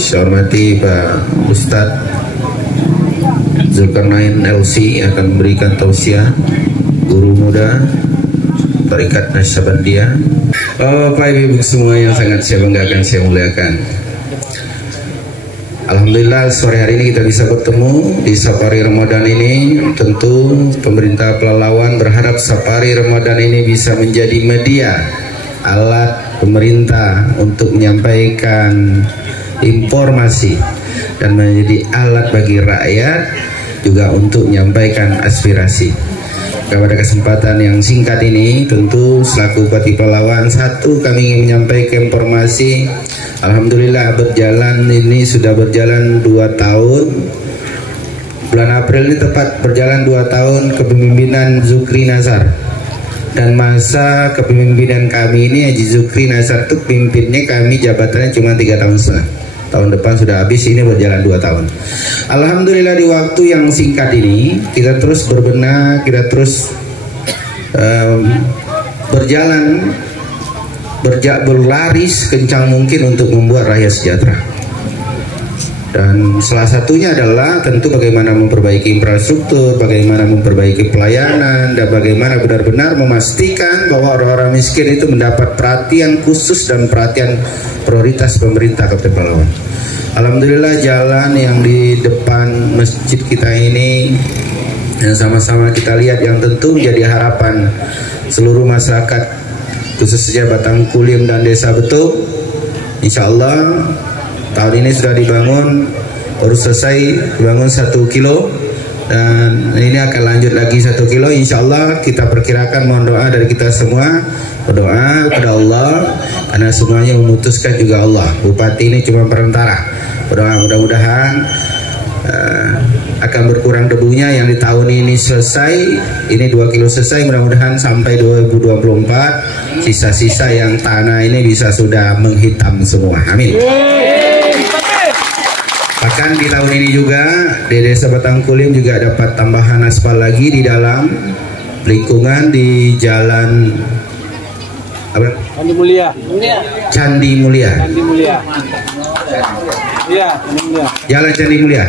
Saya hormati Pak Ustadz Zulkarnain LC akan memberikan tausiah, guru muda Tarekat Nasyabandiyah. Bapak Ibu semua yang sangat saya banggakan, saya muliakan. Alhamdulillah sore hari ini kita bisa bertemu di Safari Ramadan ini. Tentu pemerintah Pelalawan berharap Safari Ramadan ini bisa menjadi media, alat pemerintah untuk menyampaikan informasi dan menjadi alat bagi rakyat juga untuk menyampaikan aspirasi. Pada kesempatan yang singkat ini, tentu selaku Bupati Pelalawan, satu, kami ingin menyampaikan informasi. Alhamdulillah sudah berjalan 2 tahun. Bulan April ini tepat berjalan 2 tahun kepemimpinan Zukri Nazar. Dan masa kepemimpinan kami ini Haji Zukri Nazar itu pimpinnya kami jabatannya cuma 3 tahun setengah. Tahun depan sudah habis, ini berjalan 2 tahun. Alhamdulillah di waktu yang singkat ini kita terus berbenah, kita terus berlari kencang mungkin untuk membuat rakyat sejahtera. Dan salah satunya adalah tentu bagaimana memperbaiki infrastruktur, bagaimana memperbaiki pelayanan, dan bagaimana benar-benar memastikan bahwa orang-orang miskin itu mendapat perhatian khusus dan perhatian prioritas pemerintah Kabupaten Pelalawan. Alhamdulillah jalan yang di depan masjid kita ini yang sama-sama kita lihat, yang tentu menjadi harapan seluruh masyarakat khususnya Batang Kulim dan Desa Betuk. Insya Allah tahun ini sudah dibangun, baru selesai dibangun 1 kilo, dan ini akan lanjut lagi 1 kilo. Insya Allah kita perkirakan, mohon doa dari kita semua, berdoa kepada Allah karena semuanya memutuskan juga Allah. Bupati ini cuma perantara. Berdoa mudah-mudahan akan berkurang debunya yang di tahun ini selesai, ini 2 kilo selesai, mudah-mudahan sampai 2024 sisa-sisa yang tanah ini bisa sudah menghitam semua, amin. Bahkan di tahun ini juga di Desa Batang Kulim juga dapat tambahan aspal lagi di dalam lingkungan di jalan apa? Candi Mulia. Candi Mulia. Candi Mulia. Iya, Candi Mulia. Jalan Candi Mulia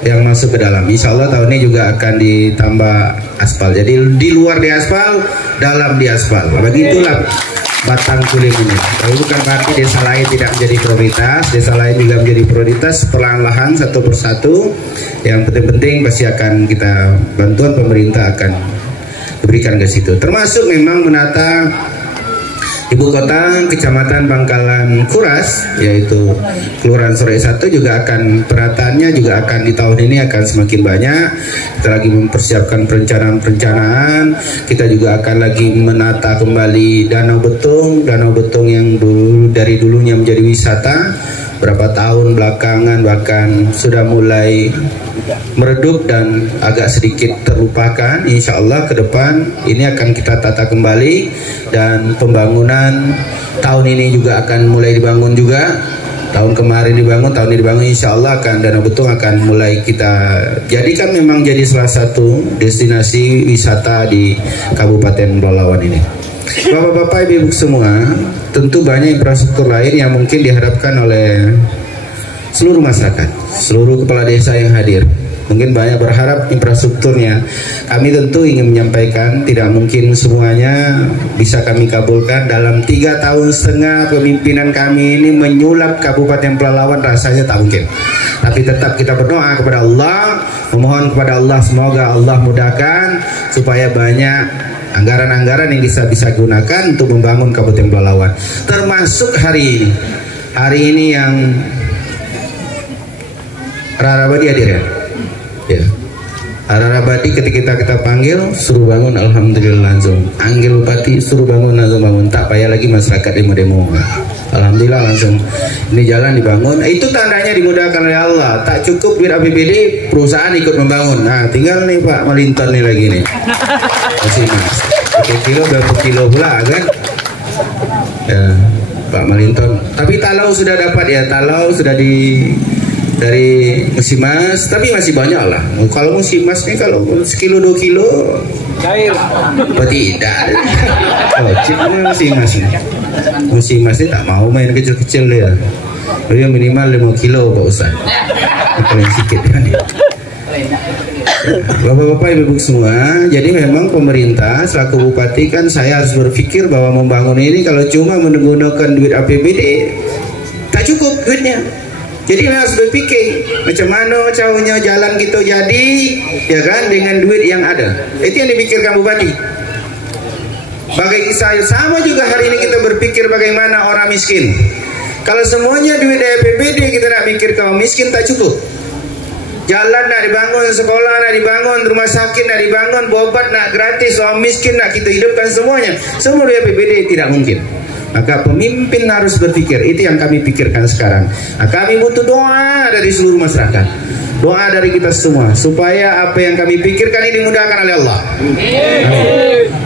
yang masuk ke dalam. Insya Allah tahun ini juga akan ditambah aspal. Jadi di luar di aspal, dalam di aspal. Begitulah Batang Kulim ini. Kalau bukan berarti desa lain tidak menjadi prioritas, desa lain juga menjadi prioritas. Perlahan-lahan satu persatu. Yang penting-penting pasti akan kita bantuan pemerintah akan diberikan ke situ. Termasuk memang menata Ibu kota Kecamatan Bangkalan Kuras, yaitu Kelurahan Sore 1 juga akan perataannya juga akan di tahun ini akan semakin banyak. Kita lagi mempersiapkan perencanaan. Kita juga akan lagi menata kembali Danau Betung yang dari dulunya menjadi wisata. Berapa tahun belakangan bahkan sudah mulai meredup dan agak sedikit terlupakan. Insya Allah ke depan ini akan kita tata kembali, dan pembangunan tahun ini juga akan mulai dibangun juga. Tahun kemarin dibangun, tahun ini dibangun, insya Allah akan Danau Betung akan mulai kita jadikan memang jadi salah satu destinasi wisata di Kabupaten Pelalawan ini. Bapak-bapak, ibu-ibu semua, tentu banyak infrastruktur lain yang mungkin diharapkan oleh seluruh masyarakat, seluruh kepala desa yang hadir. Mungkin banyak berharap infrastrukturnya. Kami tentu ingin menyampaikan tidak mungkin semuanya bisa kami kabulkan. Dalam 3,5 tahun pemimpinan kami ini menyulap Kabupaten Pelalawan rasanya tak mungkin. Tapi tetap kita berdoa kepada Allah, memohon kepada Allah semoga Allah mudahkan supaya banyak anggaran-anggaran yang bisa gunakan untuk membangun Kabupaten Pelalawan. Termasuk hari ini yang Rarabadi hadir ya? Ya. Rarabadi ketika kita panggil suruh bangun, alhamdulillah langsung. Panggil bupati suruh bangun, langsung bangun. Tak payah lagi masyarakat demo-demo. Alhamdulillah langsung ini jalan dibangun. Itu tandanya dimudahkan oleh Allah. Tak cukup duit APBD, perusahaan ikut membangun. Nah tinggal nih Pak Malinton nih lagi nih. Masih mas. 1 kilo berapa kilo pula kan? Ya, Pak Malinton. Tapi talau sudah dapat ya, talau sudah dari Musimas, tapi masih banyak lah. Kalau Musimas nih kalau sekilo 2 kilo cair. Apa tidak? Oh, Musimas ini tak mau main kecil-kecil ya. Beliau minimal 5 kilo Pak Ustaz. Paling sedikit kan. Bapak-bapak ibu semua, jadi memang pemerintah selaku bupati kan saya harus berpikir bahwa membangun ini kalau cuma menggunakan duit APBD tak cukup duitnya. Jadi harus berpikir macam mana caranya jalan kita jadi, ya kan, dengan duit yang ada. Itu yang dipikirkan bupati. Bagi saya sama juga hari ini kita berpikir bagaimana orang miskin. Kalau semuanya duit dari APBD kita nak pikir kaum miskin tak cukup. Jalan nak dibangun, sekolah nak dibangun, rumah sakit nak dibangun, berobat nak gratis, orang miskin nak kita hidupkan semuanya. Semua dari APBD tidak mungkin. Maka pemimpin harus berpikir. Itu yang kami pikirkan sekarang. Nah, kami butuh doa dari seluruh masyarakat, doa dari kita semua supaya apa yang kami pikirkan ini dimudahkan oleh Allah.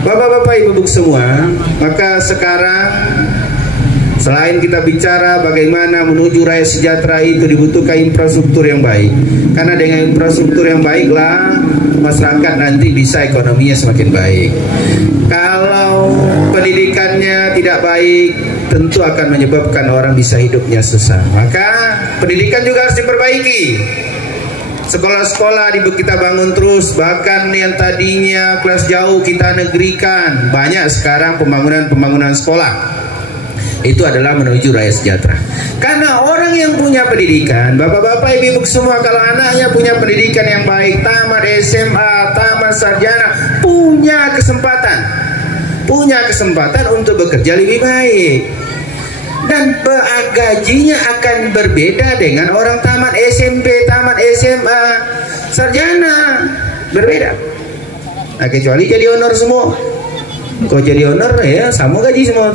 Bapak-bapak ibu semua, maka sekarang selain kita bicara bagaimana menuju rakyat sejahtera itu dibutuhkan infrastruktur yang baik. Karena dengan infrastruktur yang baiklah masyarakat nanti bisa ekonominya semakin baik. Kalau pendidikannya tidak baik, tentu akan menyebabkan orang bisa hidupnya susah. Maka pendidikan juga harus diperbaiki. Sekolah-sekolah kita bangun terus, bahkan yang tadinya kelas jauh kita negerikan. Banyak sekarang pembangunan sekolah. Itu adalah menuju rakyat sejahtera. Karena orang yang punya pendidikan, bapak-bapak ibu semua, kalau anaknya punya pendidikan yang baik, tamat SMA, tamat sarjana, punya kesempatan untuk bekerja lebih baik. Dan gajinya akan berbeda dengan orang tamat SMP, tamat SMA, sarjana, berbeda. Nah, kecuali jadi honor semua. Kalau jadi honor ya sama gaji semua.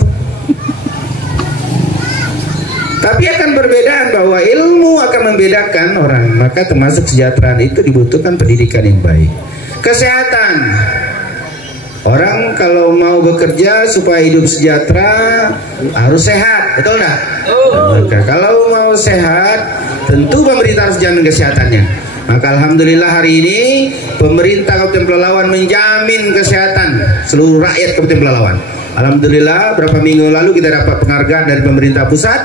Tapi akan perbedaan bahwa ilmu akan membedakan orang. Maka termasuk kesejahteraan itu dibutuhkan pendidikan yang baik. Kesehatan. Orang kalau mau bekerja supaya hidup sejahtera harus sehat, betul enggak? Maka kalau mau sehat, tentu pemerintah harus jamin kesehatannya. Maka alhamdulillah hari ini pemerintah Kabupaten Pelalawan menjamin kesehatan seluruh rakyat Kabupaten Pelalawan. Alhamdulillah berapa minggu lalu kita dapat penghargaan dari pemerintah pusat.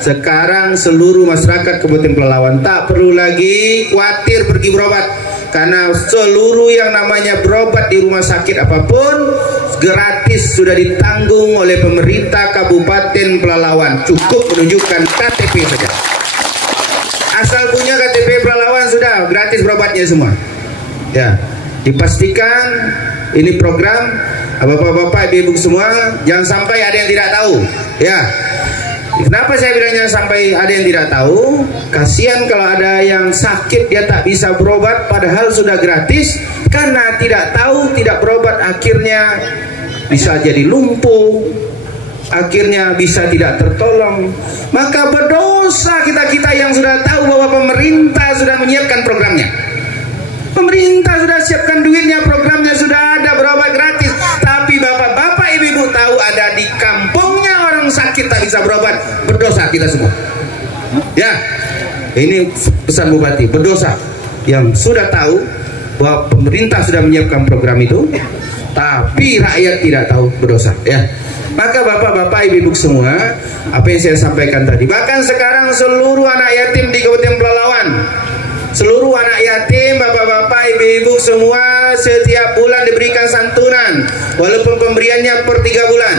Sekarang seluruh masyarakat Kabupaten Pelalawan tak perlu lagi khawatir pergi berobat. Karena seluruh yang namanya berobat di rumah sakit apapun gratis sudah ditanggung oleh pemerintah Kabupaten Pelalawan. Cukup menunjukkan KTP saja. Asal punya KTP Pelalawan sudah gratis berobatnya semua. Ya, dipastikan ini program bapak-bapak ibu-ibu semua jangan sampai ada yang tidak tahu. Ya. Kenapa saya bilang jangan sampai ada yang tidak tahu? Kasihan kalau ada yang sakit dia tak bisa berobat padahal sudah gratis. Karena tidak tahu, tidak berobat, akhirnya bisa jadi lumpuh, akhirnya bisa tidak tertolong. Maka berdosa kita-kita yang sudah tahu bahwa pemerintah sudah menyiapkan programnya. Pemerintah sudah siapkan duitnya, programnya sudah ada, berobat gratis. Tapi bapak-bapak ibu-ibu tahu ada di kampungnya orang sakit tak bisa berobat, berdosa kita semua. Ya, ini pesan bupati, berdosa yang sudah tahu bahwa pemerintah sudah menyiapkan program itu, tapi rakyat tidak tahu, berdosa. Ya, maka bapak-bapak ibu-ibu semua, apa yang saya sampaikan tadi, bahkan sekarang seluruh anak yatim di Kabupaten Pelalawan, seluruh anak yatim, bapak-bapak, ibu-ibu semua setiap bulan diberikan santunan, walaupun pemberiannya per 3 bulan.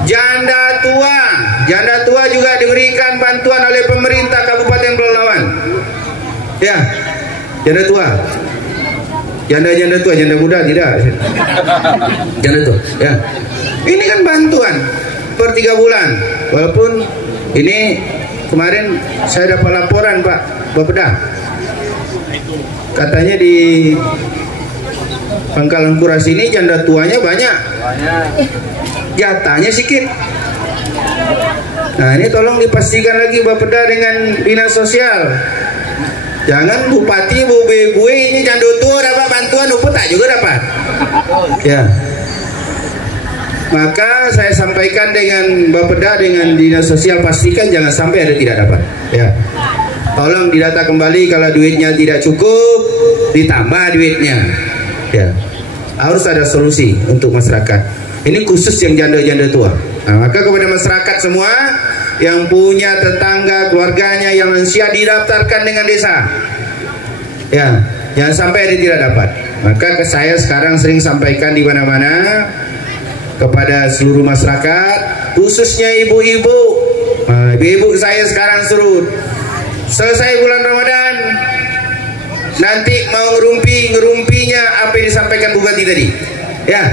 Janda tua juga diberikan bantuan oleh pemerintah Kabupaten Pelalawan. Ya, janda tua, janda tua, janda muda tidak. Janda tua. Ya, ini kan bantuan per 3 bulan. Walaupun ini kemarin saya dapat laporan Pak Bapeda, katanya di Pangkalan Kuras ini janda tuanya banyak, jatahnya sedikit. Nah ini tolong dipastikan lagi Bapeda dengan dinas sosial. Jangan bupati bu ini janda tua dapat bantuan, upet tak juga dapat. Ya. Maka saya sampaikan dengan Bapeda dengan dinas sosial, pastikan jangan sampai ada tidak dapat. Ya. Tolong didata kembali kalau duitnya tidak cukup, ditambah duitnya. Ya, harus ada solusi untuk masyarakat. Ini khusus yang janda-janda tua. Nah, maka kepada masyarakat semua, yang punya tetangga, keluarganya yang lansia didaftarkan dengan desa. Ya, jangan sampai dia tidak dapat. Maka saya sekarang sering sampaikan di mana-mana kepada seluruh masyarakat, khususnya ibu-ibu. Ibu-ibu saya sekarang suruh selesai bulan Ramadan, nanti mau ngerumpinya apa yang disampaikan Bu Bati tadi. Ya,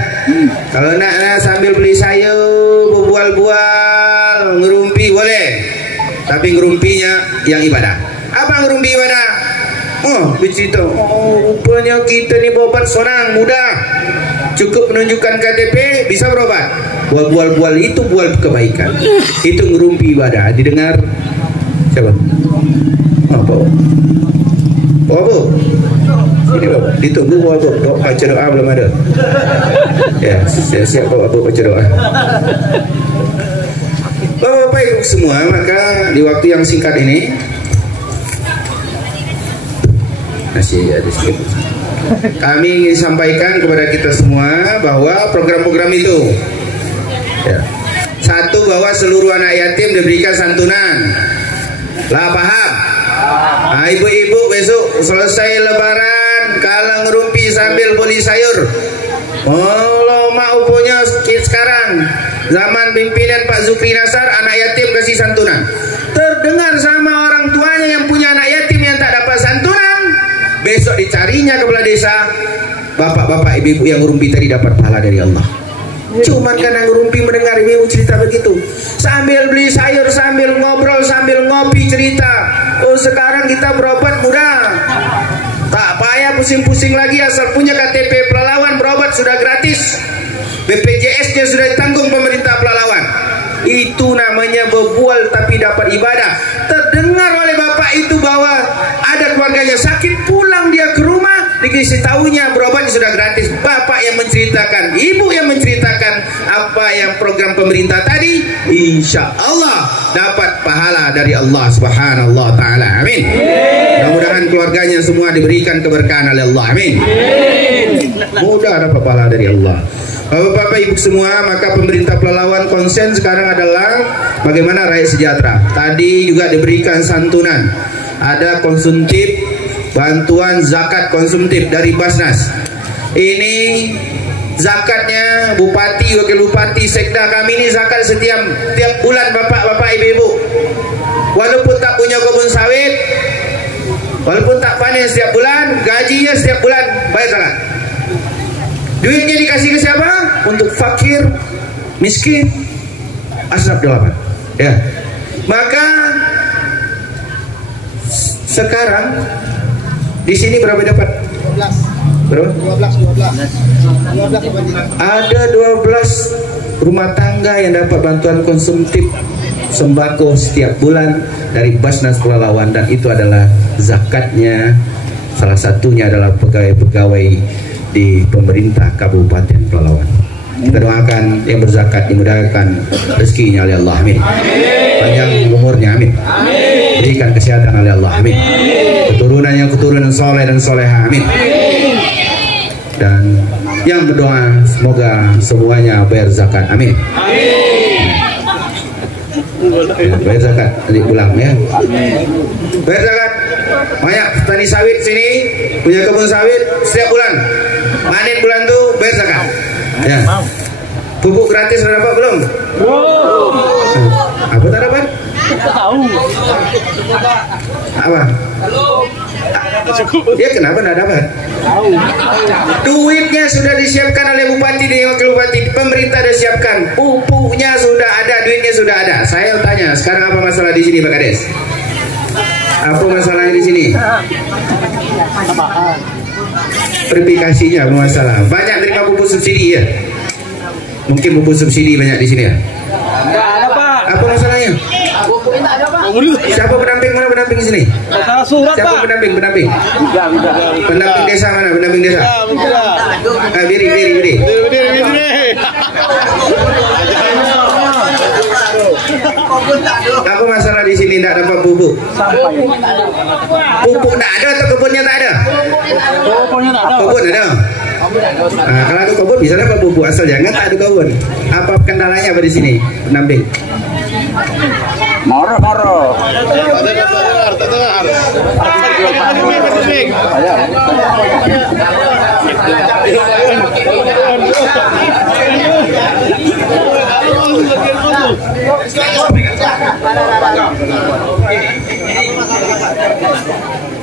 kalau nak sambil beli sayur, bual-bual, ngerumpi boleh, tapi ngerumpinya yang ibadah. Apa ngerumpi ibadah? Oh, bercerita, rupanya kita ni berobat seorang mudah, cukup menunjukkan KTP bisa berobat. Bual-bual itu bual kebaikan, itu ngerumpi ibadah. Didengar siapa? Apa? Apa? Sini bapak, ditunggu bapak. Baca doa belum ada. Ya, siap bapak baca doa. Bapak ibu semua, maka di waktu yang singkat ini masih ada sedikit. Kami ingin sampaikan kepada kita semua bahwa program-program itu, ya, satu, bahwa seluruh anak yatim diberikan santunan. Lah paham? Nah, ibu-ibu besok selesai lebaran, kalau ngerumpi sambil beli sayur. Kalau mau punya sekarang zaman pimpinan Pak Zulkifli Nasar, anak yatim kasih santunan. Terdengar sama orang tuanya yang punya anak yatim yang tak dapat santunan, besok dicarinya kepala desa, bapak-bapak ibu-ibu yang ngerumpi tadi dapat pahala dari Allah. Cuma karena ngerumpi mendengar ibu cerita begitu, sambil beli sayur, sambil ngobrol, sambil ngopi cerita. Oh, sekarang kita berobat mudah, tak payah pusing-pusing lagi, asal punya KTP Pelalawan berobat sudah gratis. BPJS-nya sudah ditanggung pemerintah Pelalawan. Itu namanya berbual tapi dapat ibadah. Terdengar oleh bapak itu bahwa ada keluarganya sakit, pulang dia ke rumah, dikasih tahunya berobat sudah gratis. Bapak yang menceritakan, ibu yang menceritakan apa yang program pemerintah tadi, insya Allah dapat pahala dari Allah Subhanahu wa Ta'ala. Amin. Mudah-mudahan keluarganya semua diberikan keberkahan oleh Allah. Amin. Mudah dapat pahala dari Allah. Bapak-bapak ibu semua, maka pemerintah Pelalawan konsen sekarang adalah bagaimana rakyat sejahtera. Tadi juga diberikan santunan, ada konsumtif, bantuan zakat konsumtif dari Basnas. Ini zakatnya bupati, wakil bupati, sekda kami ini zakat tiap bulan bapak-bapak ibu-ibu. Walaupun tak punya kebun sawit, walaupun tak panen setiap bulan, gajinya setiap bulan bayar zakat. Duitnya dikasih ke siapa? Untuk fakir, miskin, asnaf delapan. Ya. Maka sekarang di sini berapa dapat? 12. Berapa? 12. Ada 12 rumah tangga yang dapat bantuan konsumtif sembako setiap bulan dari Basnas Pelalawan, dan itu adalah zakatnya. Salah satunya adalah pegawai-pegawai di pemerintah Kabupaten Pelalawan. Kita doakan yang berzakat dimudahkan rezekinya oleh Allah. Amin. Panjang umurnya. Amin. Berikan kesehatan oleh Allah. Amin. Keturunan soleh dan soleha. Amin. Dan yang berdoa semoga semuanya bayar zakat. Amin. Ya, bayar zakat pulang ya. Bayar zakat. Banyak petani sawit sini punya kebun sawit, setiap bulan panen bulan tuh bayar zakat. Ya. Pupuk gratis sudah dapat belum? Apa tak dapat? Tahu. Apa? Ya kenapa tidak dapat? Duitnya sudah disiapkan oleh bupati dan wakil bupati, pemerintah sudah siapkan, pupuknya sudah ada, duitnya sudah ada. Saya tanya, sekarang apa masalah di sini Pak Kades? Apa masalahnya di sini? Verifikasinya masalah. Banyak terima pupuk subsidi ya? Mungkin pupuk subsidi banyak di sini ya? Enggak ada, Pak. Apa masalahnya? Siapa pendamping, mana pendamping sini? Surat, Siapa Pak. pendamping? Enggak. Pendamping desa mana? Pendamping desa? Biri. Apa masalah di sini tidak dapat pupuk? Pupuk tidak ada atau kebunnya tak ada? Kebun ada. Nah, kalau ada kebun bisa dapat pupuk, asal jangan tak ada kebun. Apa kendalanya apa di sini? Pendamping. Moro.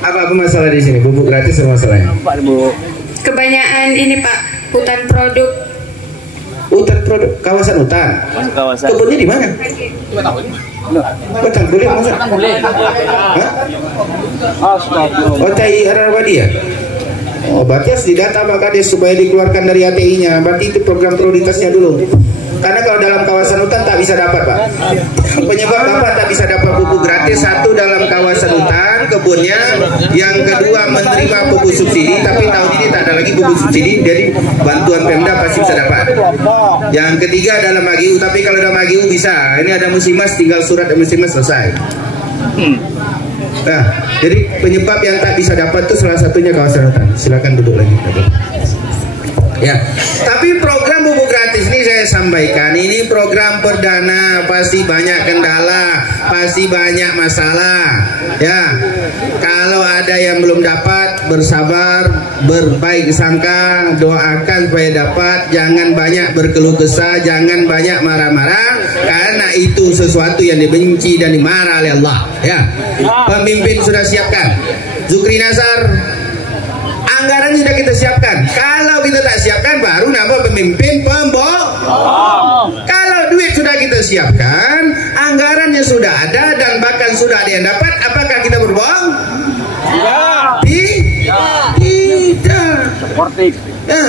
Apa masalah di sini? Pupuk gratis apa masalahnya? Kebanyakan ini Pak, hutan produk. Hutan produk, kawasan hutan. Kebunnya di mana? Batang Kuling masa? Hah? Oh, Tai Arabadi ya? Oh, berarti harus didata maka dia supaya dikeluarkan dari ATI-nya. Berarti itu program prioritasnya dulu. Karena kalau dalam kawasan hutan tak bisa dapat, Pak. Penyebab Bapak tak bisa dapat pupuk gratis, satu dalam kawasan hutan kebunnya, yang kedua menerima pupuk subsidi, tapi tahun ini tak ada lagi pupuk subsidi, jadi bantuan Pemda pasti bisa dapat. Yang ketiga dalam MAGIU, tapi kalau dalam MAGIU bisa. Ini ada musimas, tinggal surat musimas selesai. Nah, jadi penyebab yang tak bisa dapat itu salah satunya kawasan hutan. Silakan duduk lagi. Ya, tapi program pupuk gratis ini saya sampaikan, ini program perdana, pasti banyak kendala, pasti banyak masalah. Ya, kalau ada yang belum dapat, bersabar, berbaik sangka, doakan supaya dapat, jangan banyak berkeluh kesah, jangan banyak marah-marah, karena itu sesuatu yang dibenci dan dimarah oleh Allah. Ya, pemimpin sudah siapkan, Zukri Nazar. Anggaran sudah kita siapkan. Kalau kita tak siapkan, baru nama pemimpin pembohong. Kalau duit sudah kita siapkan, anggarannya sudah ada dan bahkan sudah ada yang dapat, apakah kita berbohong? Tidak. Sportif. Ya,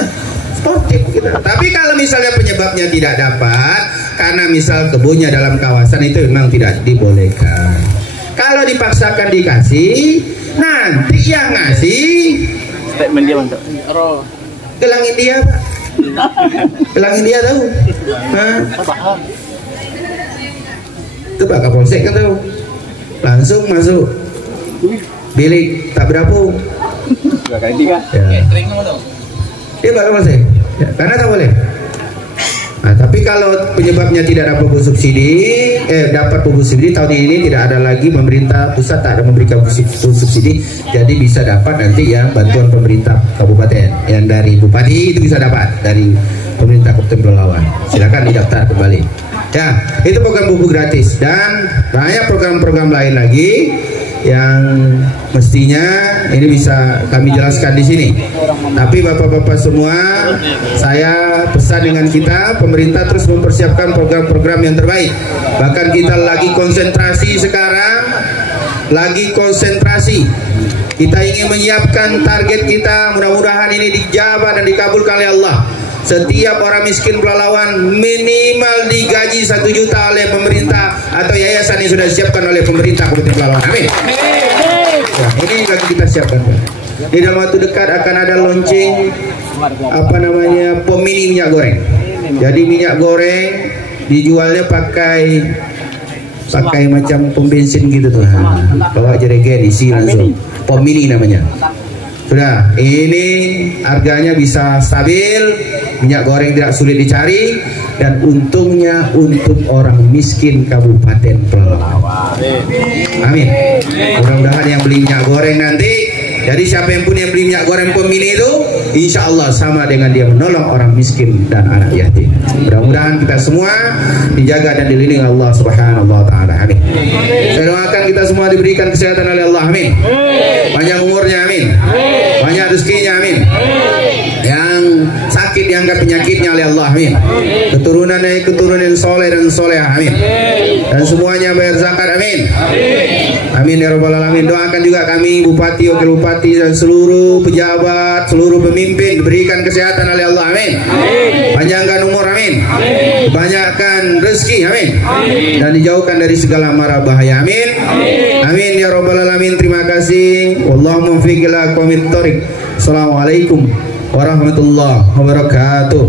sportif kita. Tapi kalau misalnya penyebabnya tidak dapat, karena misal kebunnya dalam kawasan itu memang tidak dibolehkan. Kalau dipaksakan dikasih, nanti yang ngasih statement dia mantap. Gelang India, Pak. Gelang India tahu? Hah? Coba Kapolsek kan tahu. Langsung masuk bilik tak berapa. 2 kali 3. Ya. Dia Pak Kapolsek. Ya, karena tak boleh. Nah, tapi kalau penyebabnya tidak dapat pupuk subsidi, dapat pupuk subsidi tahun ini tidak ada lagi, pemerintah pusat tak ada memberikan pupuk subsidi, jadi bisa dapat nanti yang bantuan pemerintah kabupaten, yang dari bupati itu bisa dapat dari pemerintah Kabupaten Pelalawan. Silakan didaftar kembali. Ya, itu program pupuk gratis dan banyak program-program lain lagi yang mestinya ini bisa kami jelaskan di sini. Tapi bapak-bapak semua, saya pesan dengan kita, pemerintah terus mempersiapkan program-program yang terbaik. Bahkan kita lagi konsentrasi sekarang, lagi konsentrasi. Kita ingin menyiapkan target kita, mudah-mudahan ini dijabah dan dikabulkan oleh Allah. Setiap orang miskin Pelalawan minimal digaji 1 juta oleh pemerintah atau yayasan yang sudah disiapkan oleh pemerintah Kabupaten Pelalawan. Amin. Ya, ini lagi kita siapkan. Di dalam waktu dekat akan ada launching pom mini minyak goreng. Jadi minyak goreng dijualnya pakai macam pom bensin gitu tuh. Bawa jerigen isi langsung. Pom mini namanya. Sudah, ini harganya bisa stabil, minyak goreng tidak sulit dicari, dan untungnya untuk orang miskin Kabupaten Pelalawan. Amin. Mudah-mudahan yang beli minyak goreng nanti, jadi siapa yang punya beli minyak goreng pemini itu, insya Allah sama dengan dia menolong orang miskin dan anak yatim. Mudah-mudahan kita semua dijaga dan dilindungi Allah Subhanahu wa Ta'ala. Amin. Saya doakan kita semua diberikan kesehatan oleh Allah. Amin. Panjang umurnya. Amin. Banyak rezekinya. Amin. Yang sakit diangkat penyakitnya oleh Allah. Amin. Keturunan soleh dan soleh. Amin. Dan semuanya bayar zakat. Amin. Amin ya rabbal alamin. Doakan juga kami bupati, wakil bupati dan seluruh pejabat, seluruh pemimpin diberikan kesehatan oleh Allah. Amin. Panjangkan umur. Amin. Banyakkan rezeki. Amin. Dan dijauhkan dari segala mara bahaya. Amin. Amin ya rabbal alamin. Terima kasih. Wallahumma muwaffiq ila aqwamit thoriq. Assalamualaikum warahmatullahi wabarakatuh.